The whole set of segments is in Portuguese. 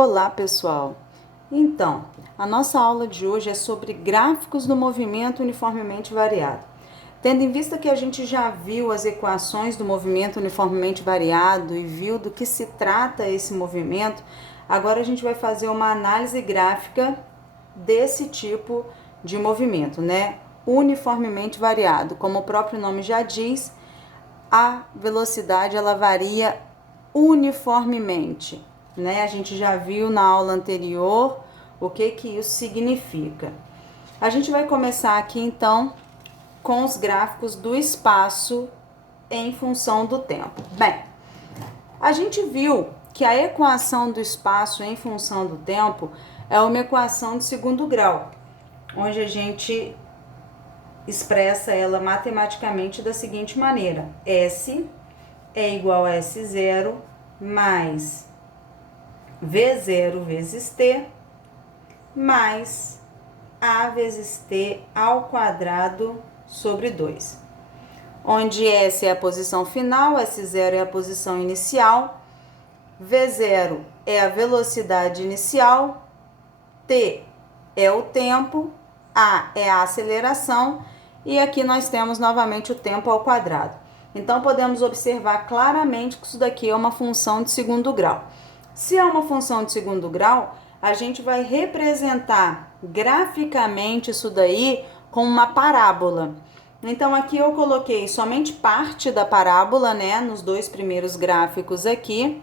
Olá, pessoal! Então, a nossa aula de hoje é sobre gráficos do movimento uniformemente variado. Tendo em vista que a gente já viu as equações do movimento uniformemente variado e viu do que se trata esse movimento, agora a gente vai fazer uma análise gráfica desse tipo de movimento, né? Uniformemente variado. Como o próprio nome já diz, a velocidade ela varia uniformemente, né? A gente já viu na aula anterior o que isso significa. A gente vai começar aqui então com os gráficos do espaço em função do tempo. Bem, a gente viu que a equação do espaço em função do tempo é uma equação de segundo grau, onde a gente expressa ela matematicamente da seguinte maneira: S é igual a S0 mais V0 vezes T mais A vezes T ao quadrado sobre 2. Onde S é a posição final, S0 é a posição inicial, V0 é a velocidade inicial, T é o tempo, A é a aceleração e aqui nós temos novamente o tempo ao quadrado. Então podemos observar claramente que isso daqui é uma função de segundo grau. Se é uma função de segundo grau, a gente vai representar graficamente isso daí com uma parábola. Então aqui eu coloquei somente parte da parábola, né, nos dois primeiros gráficos aqui.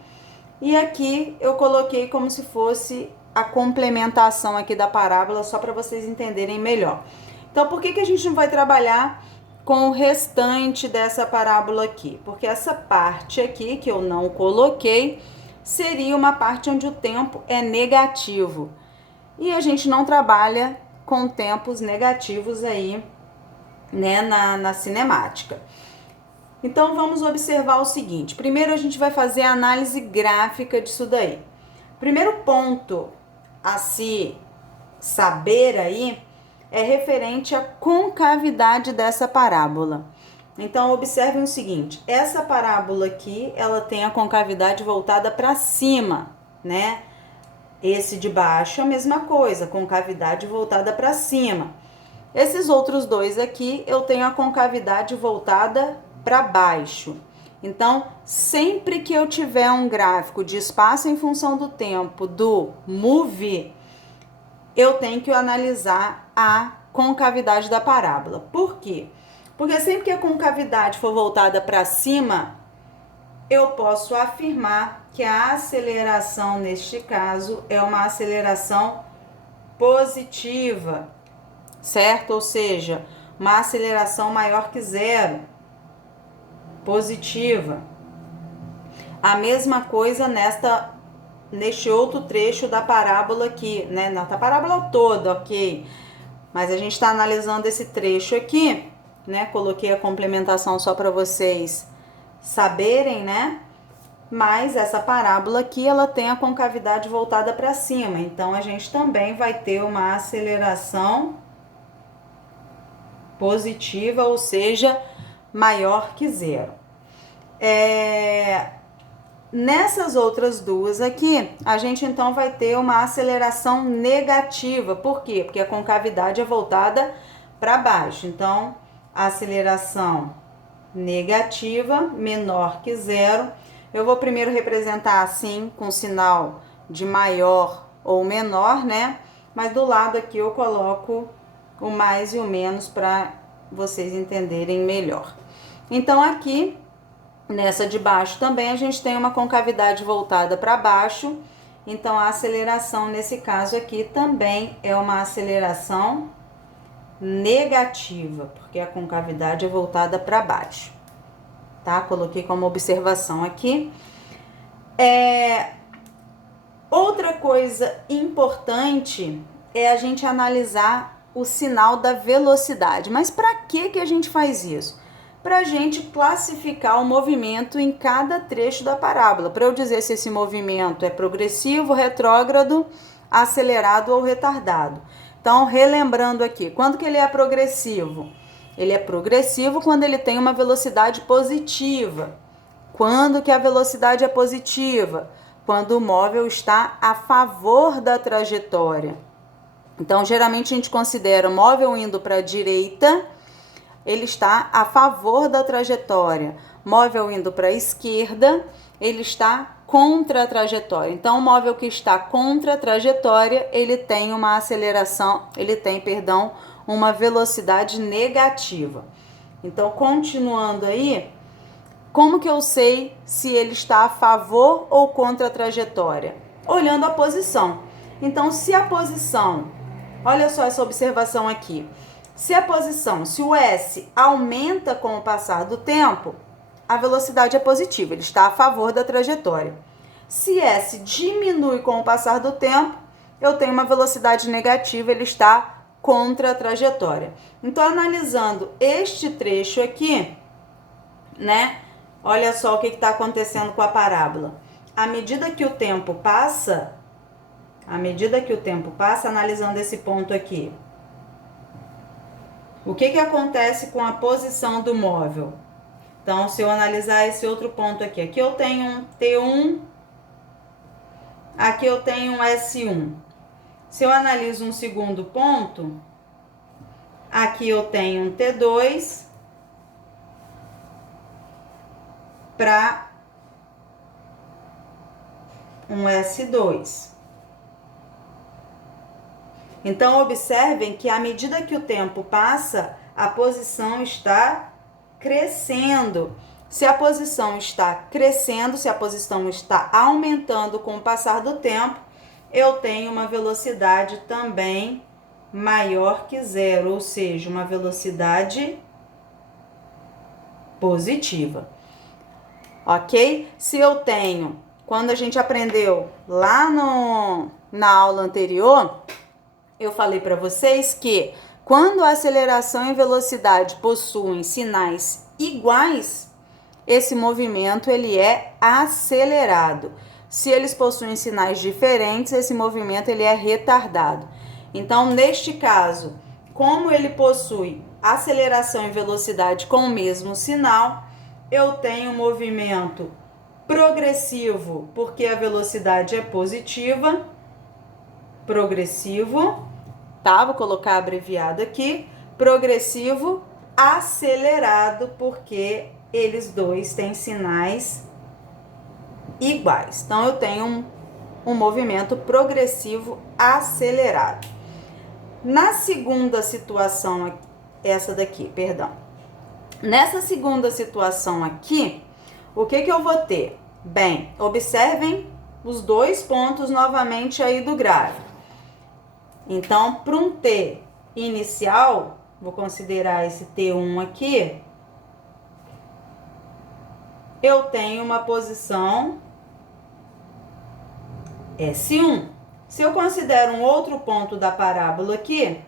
E aqui eu coloquei como se fosse a complementação aqui da parábola, só para vocês entenderem melhor. Então, por que a gente não vai trabalhar com o restante dessa parábola aqui? Porque essa parte aqui, que eu não coloquei, seria uma parte onde o tempo é negativo. E a gente não trabalha com tempos negativos aí, né, na cinemática. Então, vamos observar o seguinte. Primeiro, a gente vai fazer a análise gráfica disso daí. Primeiro ponto a se saber aí é referente à concavidade dessa parábola. Então, observem o seguinte, essa parábola aqui, ela tem a concavidade voltada para cima, né? Esse de baixo é a mesma coisa, concavidade voltada para cima. Esses outros dois aqui, eu tenho a concavidade voltada para baixo. Então, sempre que eu tiver um gráfico de espaço em função do tempo do MOVE, eu tenho que analisar a concavidade da parábola. Por quê? Porque sempre que a concavidade for voltada para cima, eu posso afirmar que a aceleração, neste caso, é uma aceleração positiva, certo? Ou seja, uma aceleração maior que zero, positiva. A mesma coisa neste outro trecho da parábola aqui, né? Na parábola toda, ok? Mas a gente está analisando esse trecho aqui, né? Coloquei a complementação só para vocês saberem, né? Mas essa parábola aqui, ela tem a concavidade voltada para cima. Então, a gente também vai ter uma aceleração positiva, ou seja, maior que zero. Nessas outras duas aqui, a gente então vai ter uma aceleração negativa. Por quê? Porque a concavidade é voltada para baixo. Então, a aceleração negativa, menor que zero. Eu vou primeiro representar assim, com sinal de maior ou menor, né? Mas do lado aqui eu coloco o mais e o menos para vocês entenderem melhor. Então, aqui, nessa de baixo também, a gente tem uma concavidade voltada para baixo. Então, a aceleração, nesse caso aqui, também é uma aceleração negativa, porque a concavidade é voltada para baixo. Tá? Coloquei como observação aqui. Outra coisa importante é a gente analisar o sinal da velocidade. Mas para que a gente faz isso? Para a gente classificar o movimento em cada trecho da parábola, para eu dizer se esse movimento é progressivo, retrógrado, acelerado ou retardado. Então, relembrando aqui, quando que ele é progressivo? Ele é progressivo quando ele tem uma velocidade positiva. Quando que a velocidade é positiva? quando o móvel está a favor da trajetória. Então, geralmente a gente considera o móvel indo para a direita, ele está a favor da trajetória. Móvel indo para a esquerda, ele está contra a trajetória. Então, o móvel que está contra a trajetória, ele tem uma aceleração, uma velocidade negativa. Então, continuando aí, como que eu sei se ele está a favor ou contra a trajetória? Olhando a posição. Então, se a posição, olha só essa observação aqui. Se o S aumenta com o passar do tempo, a velocidade é positiva, ele está a favor da trajetória. Se S diminui com o passar do tempo, eu tenho uma velocidade negativa, ele está contra a trajetória. Então, analisando este trecho aqui, né? Olha só o que está acontecendo com a parábola. À medida que o tempo passa, analisando esse ponto aqui, o que acontece com a posição do móvel? Então, se eu analisar esse outro ponto aqui eu tenho um T1, aqui eu tenho um S1. Se eu analiso um segundo ponto, aqui eu tenho um T2 para um S2. Então, observem que à medida que o tempo passa, a posição está crescendo. Se a posição está crescendo, se a posição está aumentando com o passar do tempo, eu tenho uma velocidade também maior que zero, ou seja, uma velocidade positiva. Ok? Se eu tenho, quando a gente aprendeu lá na aula anterior, eu falei para vocês que quando a aceleração e velocidade possuem sinais iguais, esse movimento ele é acelerado. Se eles possuem sinais diferentes, esse movimento ele é retardado. Então, neste caso, como ele possui aceleração e velocidade com o mesmo sinal, eu tenho um movimento progressivo, porque a velocidade é positiva, progressivo, tá? Vou colocar abreviado aqui, progressivo, acelerado, porque eles dois têm sinais iguais. Então, eu tenho um movimento progressivo acelerado. Na segunda situação, nessa segunda situação aqui, o que eu vou ter? Bem, observem os dois pontos novamente aí do gráfico. Então, para um T inicial, vou considerar esse T1 aqui, eu tenho uma posição S1. Se eu considero um outro ponto da parábola aqui,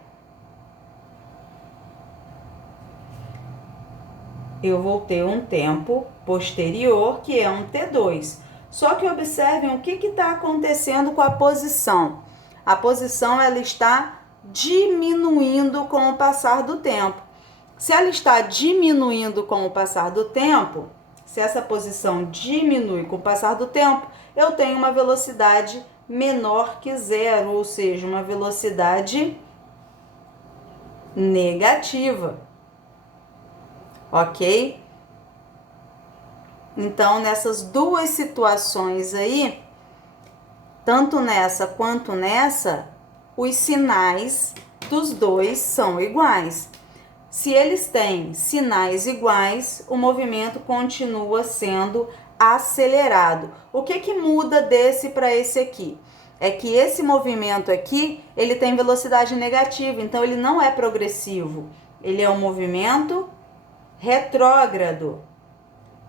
eu vou ter um tempo posterior, que é um T2. Só que observem o que está acontecendo com a posição. A posição ela está diminuindo com o passar do tempo. Se ela está diminuindo com o passar do tempo, se essa posição diminui com o passar do tempo, eu tenho uma velocidade menor que zero, ou seja, uma velocidade negativa. Ok? Então, nessas duas situações aí, tanto nessa quanto nessa, os sinais dos dois são iguais. Se eles têm sinais iguais, o movimento continua sendo acelerado. O que muda desse para esse aqui? É que esse movimento aqui, ele tem velocidade negativa, então ele não é progressivo. Ele é um movimento retrógrado.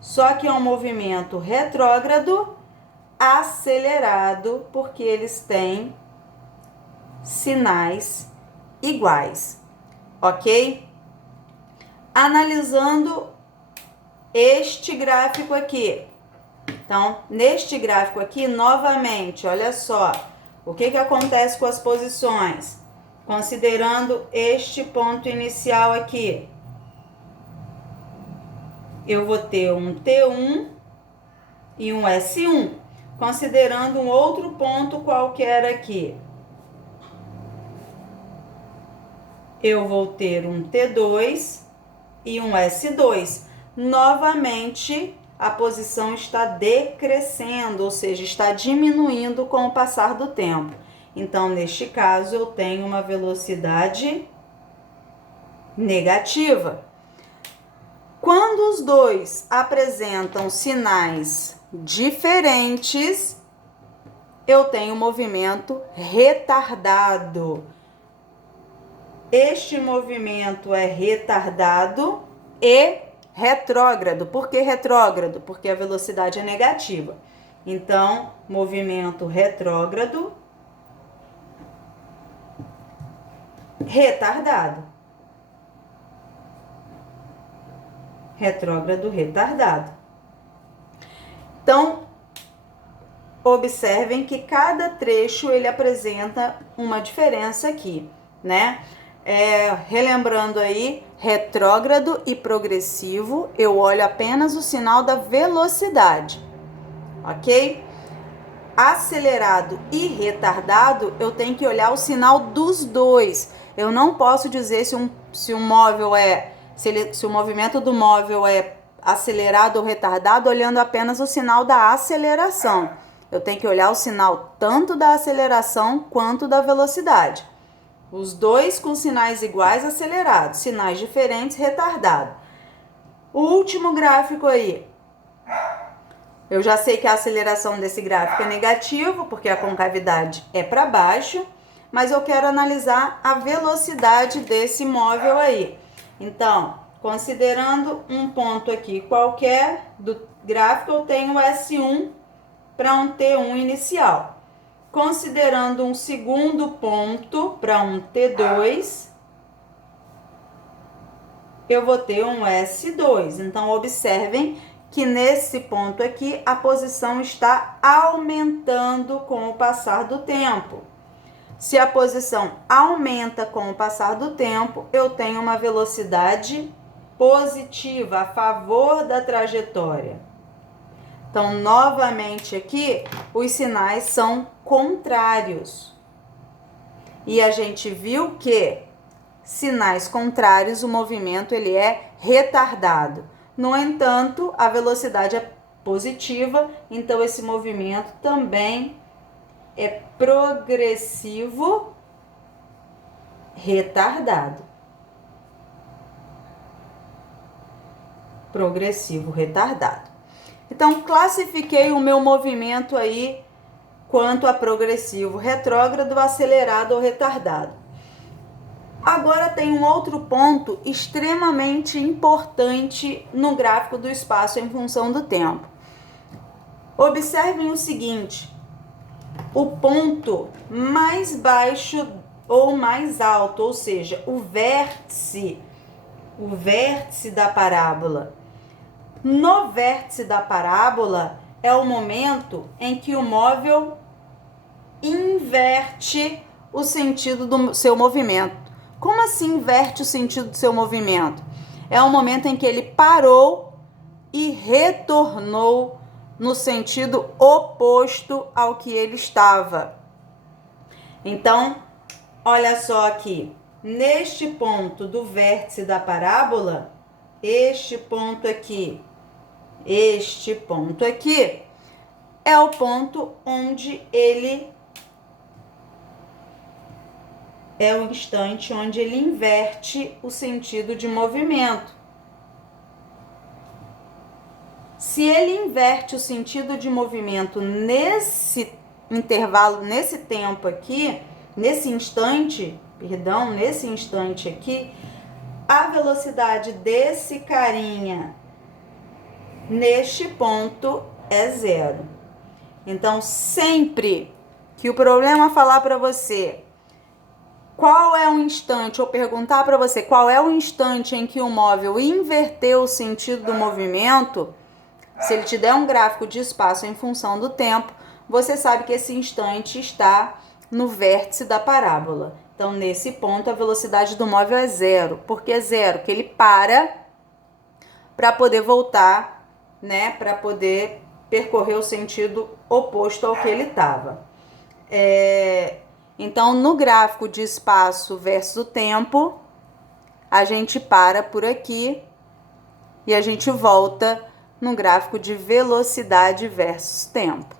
Só que é um movimento retrógrado acelerado, porque eles têm sinais iguais. Ok? Analisando este gráfico aqui. Então, neste gráfico aqui, novamente, olha só, o que acontece com as posições? Considerando este ponto inicial aqui, eu vou ter um T1 e um S1. considerando um outro ponto qualquer aqui, eu vou ter um T2 e um S2. Novamente, a posição está decrescendo, ou seja, está diminuindo com o passar do tempo. Então, neste caso, eu tenho uma velocidade negativa. Quando os dois apresentam sinais diferentes, eu tenho movimento retardado. Este movimento é retardado e retrógrado. Por que retrógrado? Porque a velocidade é negativa. Então, movimento retrógrado, retardado. Retrógrado, retardado. Então, observem que cada trecho ele apresenta uma diferença aqui, né? Relembrando aí, retrógrado e progressivo, eu olho apenas o sinal da velocidade, ok? Acelerado e retardado, eu tenho que olhar o sinal dos dois. Eu não posso dizer se o movimento do móvel é acelerado ou retardado olhando apenas o sinal da aceleração. Eu tenho que olhar o sinal tanto da aceleração quanto da velocidade. Os dois com sinais iguais, acelerado, sinais diferentes, retardado. O último gráfico aí. Eu já sei que a aceleração desse gráfico é negativa, porque a concavidade é para baixo, mas eu quero analisar a velocidade desse móvel aí. Então, considerando um ponto aqui qualquer do gráfico, eu tenho S1 para um T1 inicial. Considerando um segundo ponto para um T2, eu vou ter um S2. Então, observem que nesse ponto aqui a posição está aumentando com o passar do tempo. Se a posição aumenta com o passar do tempo, eu tenho uma velocidade positiva a favor da trajetória. Então, novamente aqui, os sinais são contrários. E a gente viu que sinais contrários, o movimento ele é retardado. No entanto, a velocidade é positiva, então esse movimento também é progressivo retardado. Progressivo retardado. Então, classifiquei o meu movimento aí quanto a progressivo, retrógrado, acelerado ou retardado. Agora tem um outro ponto extremamente importante no gráfico do espaço em função do tempo. Observem o seguinte, o ponto mais baixo ou mais alto, ou seja, o vértice da parábola. No vértice da parábola é o momento em que o móvel inverte o sentido do seu movimento. Como assim inverte o sentido do seu movimento? É o momento em que ele parou e retornou no sentido oposto ao que ele estava. Então, olha só aqui, neste ponto do vértice da parábola, este ponto aqui é o ponto onde ele é o instante onde ele inverte o sentido de movimento. Se ele inverte o sentido de movimento nesse intervalo, nesse tempo aqui, nesse instante aqui, a velocidade desse carinha neste ponto é zero. Então, sempre que o problema falar para você qual é o instante, ou perguntar para você qual é o instante em que o móvel inverteu o sentido do movimento, se ele te der um gráfico de espaço em função do tempo, você sabe que esse instante está no vértice da parábola. Então, nesse ponto, a velocidade do móvel é zero. Por que zero? Porque ele para poder voltar, né? Para poder percorreu o sentido oposto ao que ele estava. Então, no gráfico de espaço versus tempo, a gente para por aqui e a gente volta no gráfico de velocidade versus tempo.